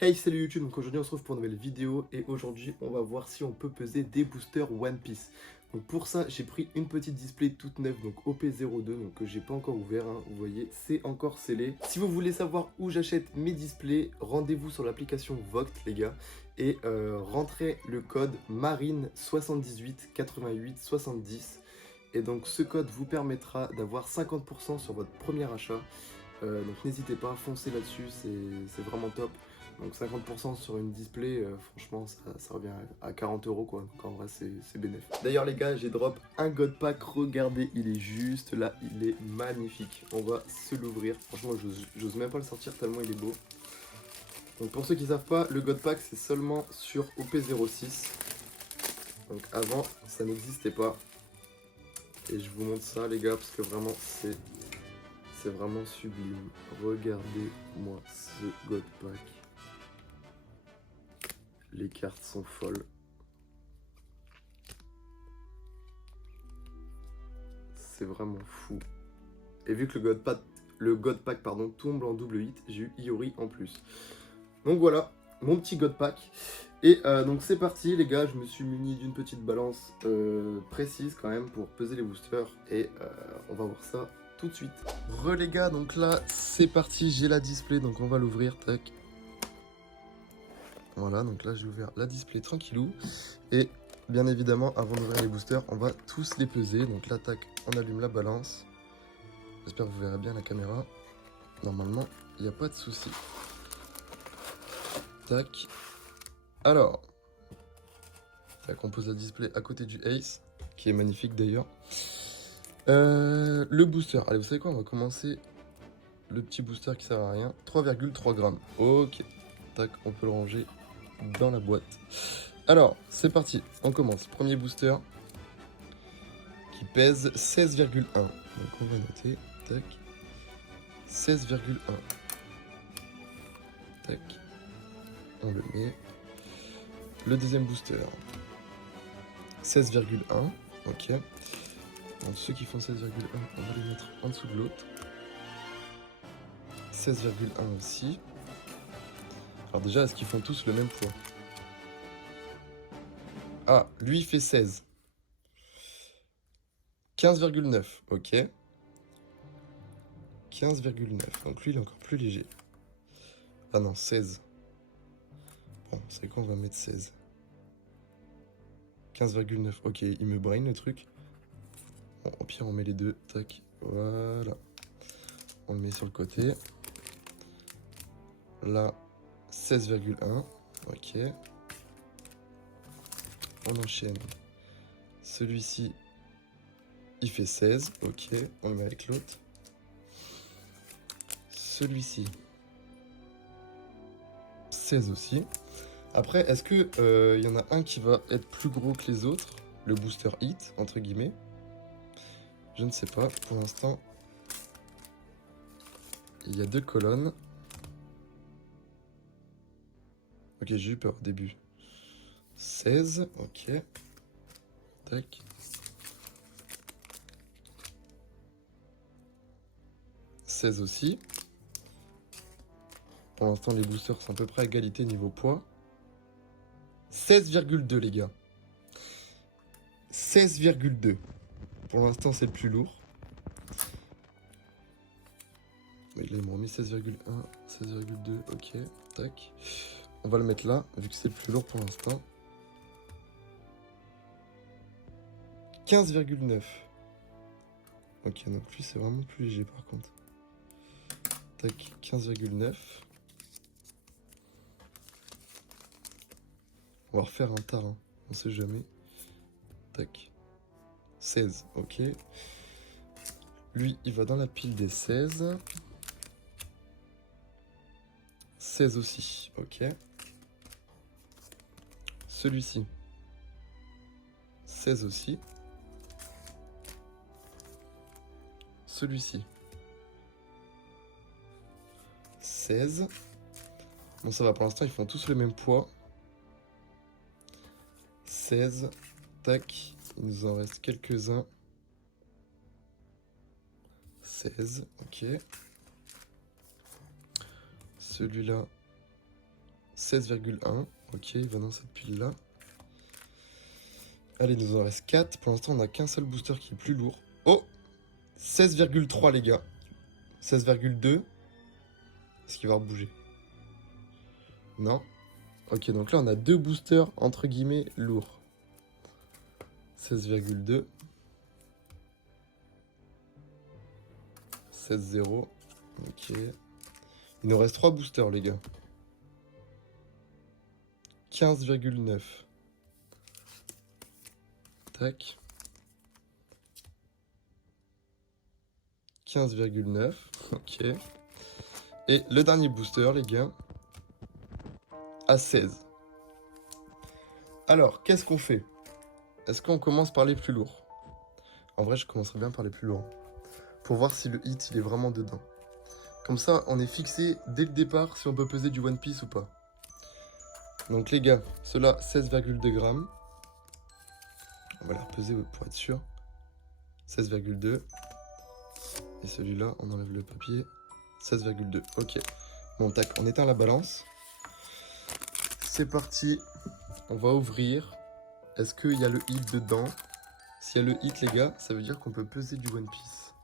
Hey, salut YouTube, donc aujourd'hui on se retrouve pour une nouvelle vidéo et aujourd'hui on va voir si on peut peser des boosters One Piece. Donc pour ça j'ai pris une petite display toute neuve, donc OP02, donc que j'ai pas encore ouvert, hein, vous voyez, c'est encore scellé. Si vous voulez savoir où j'achète mes displays, rendez-vous sur l'application Vogt les gars et rentrez le code Marine788870 et donc ce code vous permettra d'avoir 50% sur votre premier achat. Donc n'hésitez pas, foncez là-dessus, c'est vraiment top. Donc 50% sur une display, franchement, ça revient à 40 euros quoi. Donc en vrai, c'est bénéfique. D'ailleurs, les gars, j'ai drop un God Pack. Regardez, il est juste là, il est magnifique. On va se l'ouvrir. Franchement, j'ose même pas le sortir tellement il est beau. Donc pour ceux qui savent pas, le God Pack, c'est seulement sur OP06. Donc avant, ça n'existait pas. Et je vous montre ça, les gars, parce que vraiment, c'est vraiment sublime. Regardez-moi ce God Pack. Les cartes sont folles. C'est vraiment fou. Et vu que le God Pack tombe en double hit, j'ai eu Iori en plus. Donc voilà, mon petit God Pack. Et donc c'est parti les gars, je me suis muni d'une petite balance précise quand même pour peser les boosters. Et on va voir ça tout de suite. Les gars, donc là c'est parti, j'ai la display, donc on va l'ouvrir, tac. Voilà, donc là j'ai ouvert la display tranquillou. Et bien évidemment, avant d'ouvrir les boosters, on va tous les peser. Donc là, tac, on allume la balance. J'espère que vous verrez bien la caméra. Normalement, il n'y a pas de souci. Tac. Alors, tac, on pose la display à côté du Ace, qui est magnifique d'ailleurs. Le booster. Allez, vous savez quoi? On va commencer le petit booster qui sert à rien. 3,3 grammes. Ok. Tac, on peut le ranger dans la boîte. Alors, c'est parti. On commence. Premier booster qui pèse 16,1. Donc, on va noter. Tac. 16,1. Tac. On le met. Le deuxième booster. 16,1. Ok. Donc ceux qui font 16,1, on va les mettre en dessous de l'autre. 16,1 aussi. Alors déjà, est-ce qu'ils font tous le même poids? Ah, lui il fait 16. 15,9. Ok. 15,9. Donc lui il est encore plus léger. Ah non, 16. Bon, c'est quoi, on va mettre 16. 15,9. Ok, il me brain le truc. Bon, au pire, on met les deux. Tac. Voilà. On le met sur le côté. Là, 16,1. Ok. On enchaîne. Celui-ci, il fait 16. Ok. On le met avec l'autre. Celui-ci, 16 aussi. Après, est-ce que y en a un qui va être plus gros que les autres? Le booster hit, entre guillemets. Je ne sais pas. Pour l'instant, il y a deux colonnes. Ok, j'ai eu peur au début. 16, ok. Tac. 16 aussi. Pour l'instant, les boosters sont à peu près à égalité niveau poids. 16,2 les gars. 16,2. Pour l'instant, c'est le plus lourd. Mais là, il me remet 16,1, 16,2, ok. Tac. On va le mettre là, vu que c'est le plus lourd pour l'instant. 15,9. Ok, donc lui, c'est vraiment plus léger par contre. Tac, 15,9. On va refaire un tarin, on sait jamais. Tac. 16, ok. Lui, il va dans la pile des 16. 16 aussi, ok. Celui-ci, 16 aussi. Celui-ci, 16. Bon, ça va, pour l'instant, ils font tous le même poids. 16. Tac, il nous en reste quelques-uns. 16, ok. Celui-là, 16,1. Ok, il va dans cette pile-là. Allez, il nous en reste 4. Pour l'instant, on n'a qu'un seul booster qui est plus lourd. Oh, 16,3 les gars. 16,2. Est-ce qu'il va rebouger? Non. Ok, donc là, on a 2 boosters, entre guillemets, lourds. 16,2. 16,0. Ok. Il nous reste 3 boosters, les gars. 15,9. Tac. 15,9. Ok. Et le dernier booster, les gars, à 16. Alors, qu'est-ce qu'on fait? Est-ce qu'on commence par les plus lourds? En vrai, je commencerai bien par les plus lourds. Pour voir si le hit, il est vraiment dedans. Comme ça, on est fixé dès le départ si on peut peser du One Piece ou pas. Donc les gars, ceux-là, 16,2 grammes. On va les repeser pour être sûr. 16,2. Et celui-là, on enlève le papier. 16,2. Ok. Bon, tac, on éteint la balance. C'est parti. On va ouvrir. Est-ce qu'il y a le hit dedans? S'il y a le hit, les gars, ça veut dire qu'on peut peser du One Piece.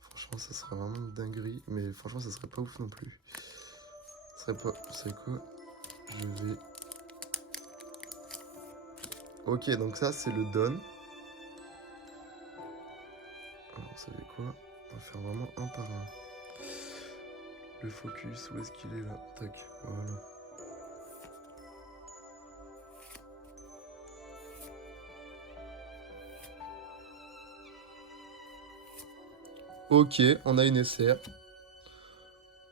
Franchement, ça serait vraiment une dinguerie. Mais franchement, ça serait pas ouf non plus. Ça serait pas... Vous savez quoi? Je vais... Ok, donc ça, c'est le Don. Alors, vous savez quoi? On va faire vraiment un par un. Le focus, où est-ce qu'il est là? Tac, voilà. Ok, on a une SR.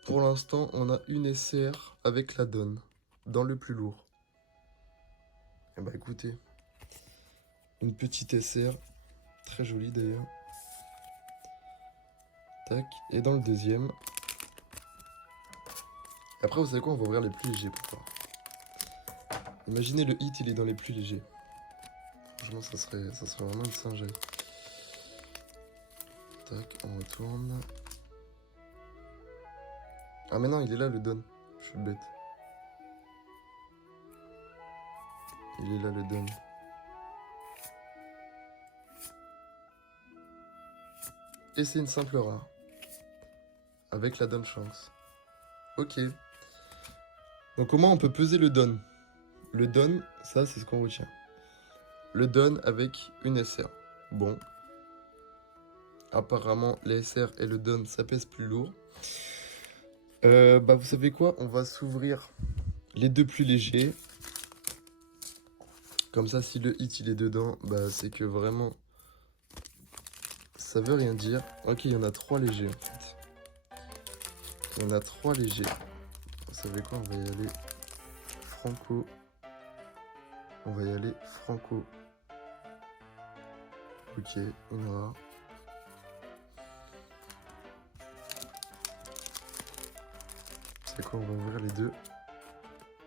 Pour l'instant, on a une SR avec la Donne, dans le plus lourd. Et bah écoutez, une petite SR, très jolie d'ailleurs. Tac, et dans le deuxième. Après, vous savez quoi, on va ouvrir les plus légers pour voir. Imaginez le hit, il est dans les plus légers. Franchement, ça serait vraiment une singerie. Tac, on retourne. Ah mais non, il est là le Don. Je suis bête. Il est là le Don. Et c'est une simple rare. Avec la Don Shanks. Ok. Donc comment on peut peser le Don? Le Don, ça c'est ce qu'on retient. Le Don avec une SR. Bon. Apparemment, les SR et le Don, ça pèse plus lourd. Bah vous savez quoi? On va s'ouvrir les deux plus légers. Comme ça, si le hit il est dedans, bah c'est que vraiment... Ça veut rien dire. Ok, il y en a 3 légers en fait. Il y en a 3 légers. Vous savez quoi? On va y aller franco. On va y aller franco. Ok, une rare. C'est quoi? On va ouvrir les deux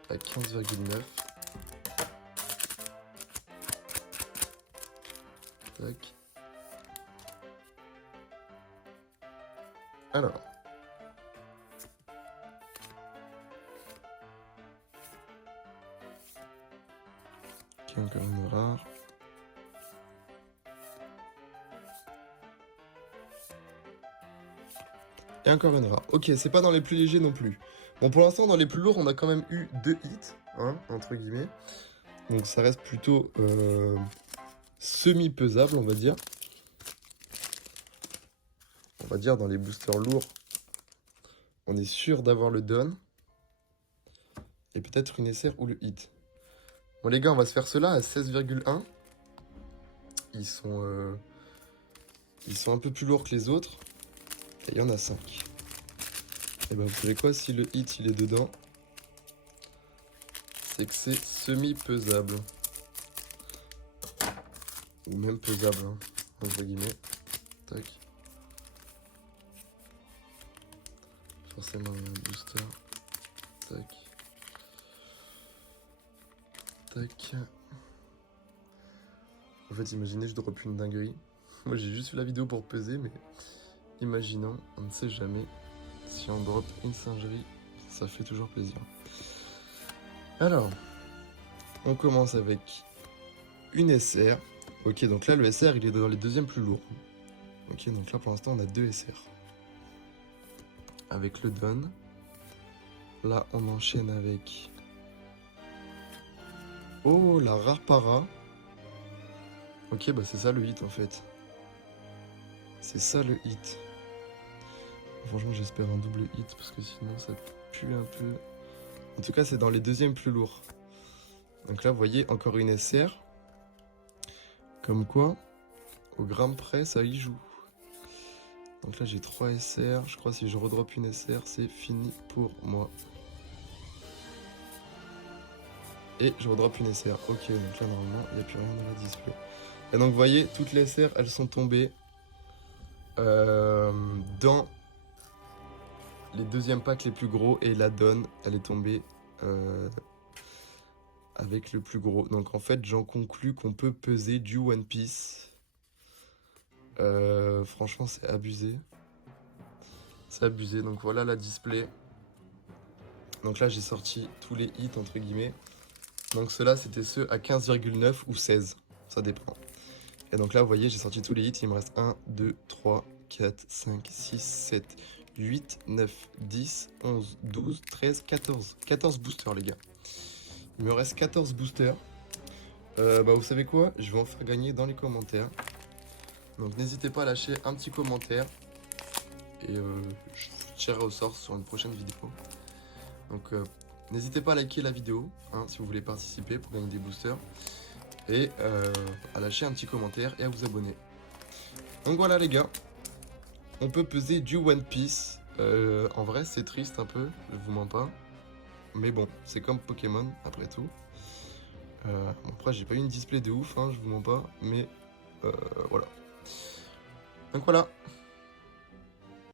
à 15,9. Tac. Alors. Ok, encore une rare. Et encore une rare. Ok, c'est pas dans les plus légers non plus. Bon, pour l'instant, dans les plus lourds, on a quand même eu 2 hits, hein, entre guillemets. Donc ça reste plutôt semi-pesable, on va dire. On va dire dans les boosters lourds, on est sûr d'avoir le Don. Et peut-être une SR ou le hit. Bon les gars, on va se faire cela à 16,1. Ils sont un peu plus lourds que les autres. Et il y en a 5. Et ben vous savez quoi, si le hit il est dedans, c'est que c'est semi-pesable. Ou même pesable, hein, entre guillemets. Tac. Forcément, il y a un booster. Tac. Tac. En fait, imaginez, je drop une dinguerie. Moi, j'ai juste fait la vidéo pour peser, mais imaginons, on ne sait jamais. Si on drop une singerie, ça fait toujours plaisir. Alors, on commence avec une SR. Ok, donc là, le SR, il est dans les deuxièmes plus lourds. Ok, donc là, pour l'instant, on a 2 SR. Avec le Don. Là, on enchaîne avec... Oh, la rare para. Ok, bah c'est ça le hit, en fait. C'est ça le hit. Franchement, j'espère un double hit, parce que sinon, ça pue un peu. En tout cas, c'est dans les deuxièmes plus lourds. Donc là, vous voyez, encore une SR. Comme quoi, au gramme près, ça y joue. Donc là, j'ai 3 SR. Je crois que si je redrop une SR, c'est fini pour moi. Et je redrop une SR. Ok, donc là, normalement, il n'y a plus rien dans la display. Et donc, vous voyez, toutes les SR, elles sont tombées dans les deuxièmes packs les plus gros. Et la Dawn, elle est tombée avec le plus gros. Donc, en fait, j'en conclus qu'on peut peser du One Piece. Franchement, c'est abusé. C'est abusé. Donc, voilà la display. Donc là, j'ai sorti tous les hits, entre guillemets. Donc ceux-là, c'était ceux à 15,9 ou 16. Ça dépend. Et donc là, vous voyez, j'ai sorti tous les hits. Il me reste 1, 2, 3, 4, 5, 6, 7, 8, 9, 10, 11, 12, 13, 14. 14 boosters, les gars. Il me reste 14 boosters. Bah, vous savez quoi? Je vais en faire gagner dans les commentaires. Donc n'hésitez pas à lâcher un petit commentaire. Et je vous tirerai au sort sur une prochaine vidéo. Donc n'hésitez pas à liker la vidéo hein, si vous voulez participer pour gagner des boosters. Et à lâcher un petit commentaire et à vous abonner. Donc voilà les gars. On peut peser du One Piece. En vrai c'est triste un peu, je vous mens pas. Mais bon, c'est comme Pokémon après tout. Bon, après j'ai pas eu une display de ouf, hein, je vous mens pas. Mais voilà. Donc voilà.